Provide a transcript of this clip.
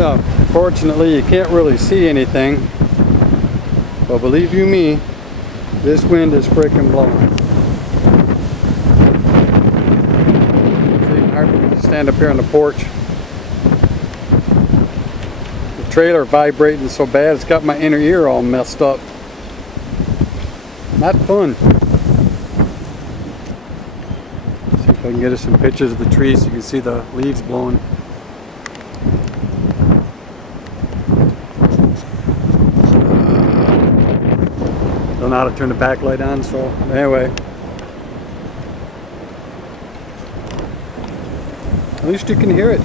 Yeah, fortunately you can't really see anything, but believe you me, this wind is freaking blowing. It's even hard for me to stand up here on the porch. The trailer vibrating so bad it's got my inner ear all messed up. Not fun. See if I can get us some pictures of the trees so you can see the leaves blowing. Don't know how to turn the backlight on, so anyway. At least you can hear it.